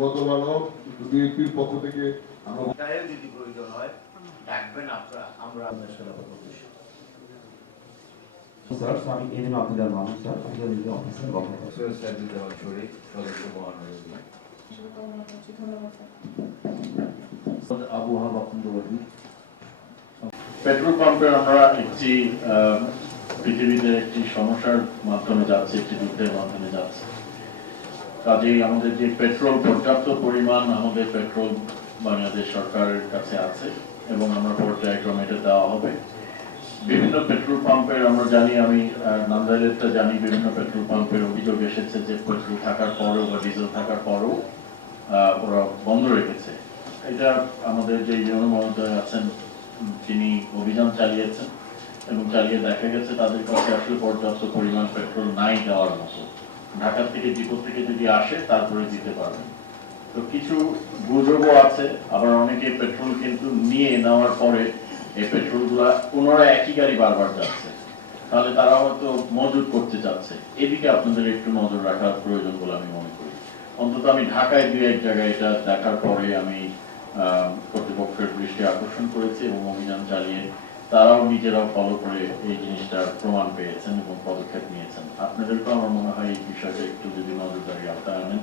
গতবারও বিএনপির পক্ষ থেকে আমরা যদি প্রয়োজন হয় ডাকবেন আপনারা, আমরা স্যার আমি এদিন অফিসার মানুষ স্যার অফিসার অফিসার কথা সৈয়দ সাইদুজ্জামান শরীফ সদস্য মহানগরী আবু হাওয়া বন্ধুবাদী পেট্রোল পাম্পে আমরা একটি পৃথিবীতে একটি সমস্যার মাধ্যমে যাচ্ছে, একটি যুদ্ধের মাধ্যমে যাচ্ছে। কাজেই আমাদের যে পেট্রোল পর্যাপ্ত পরিমাণ আমাদের পেট্রোল বাংলাদেশ সরকারের কাছে আছে এবং আমরা পর্যায়ক্রমে এটা দেওয়া হবে। বিভিন্ন পেট্রোল পাম্পের আমরা জানি, আমি নান্দাইলেরটা জানি, বিভিন্ন পেট্রোল পাম্পের অভিযোগ এসেছে যে পেট্রোল থাকার পরেও বা ডিজেল থাকার পরেও ওরা বন্ধ রেখেছে। এটা আমাদের যে ইউনো মহোদয় আছেন তিনি অভিযান চালিয়েছেন এবং চালিয়ে দেখা গেছে তাদের কাছে আসলে পর্যাপ্ত পরিমাণ পেট্রোল নাই দেওয়ার মতো। ঢাকা থেকে ডিপো থেকে যদি আসে তারপরে দিতে পারবেন। তো কিছু গুজবও আছে, আবার অনেকে পেট্রোল কিন্তু নিয়ে নেওয়ার পরে এই পেট্রোলগুলা পুনরায় একই গাড়ি বারবার যাচ্ছে, তাহলে তারা হয়তো মজুত করতে চাচ্ছে। এদিকে আপনাদের একটু নজর রাখার প্রয়োজন বলে আমি মনে করি। অন্তত আমি ঢাকায় দুই এক জায়গায় এটা দেখার পরে আমি কর্তৃপক্ষের দৃষ্টি আকর্ষণ করেছি এবং অভিযান চালিয়ে তারাও নিজেরাও ফলো করে এই জিনিসটার প্রমাণ পেয়েছেন এবং পদক্ষেপ নিয়েছেন। আপনাদেরকেও আমার মনে হয় এই বিষয়টা একটু যদি নজরদারি আওতায় আনেন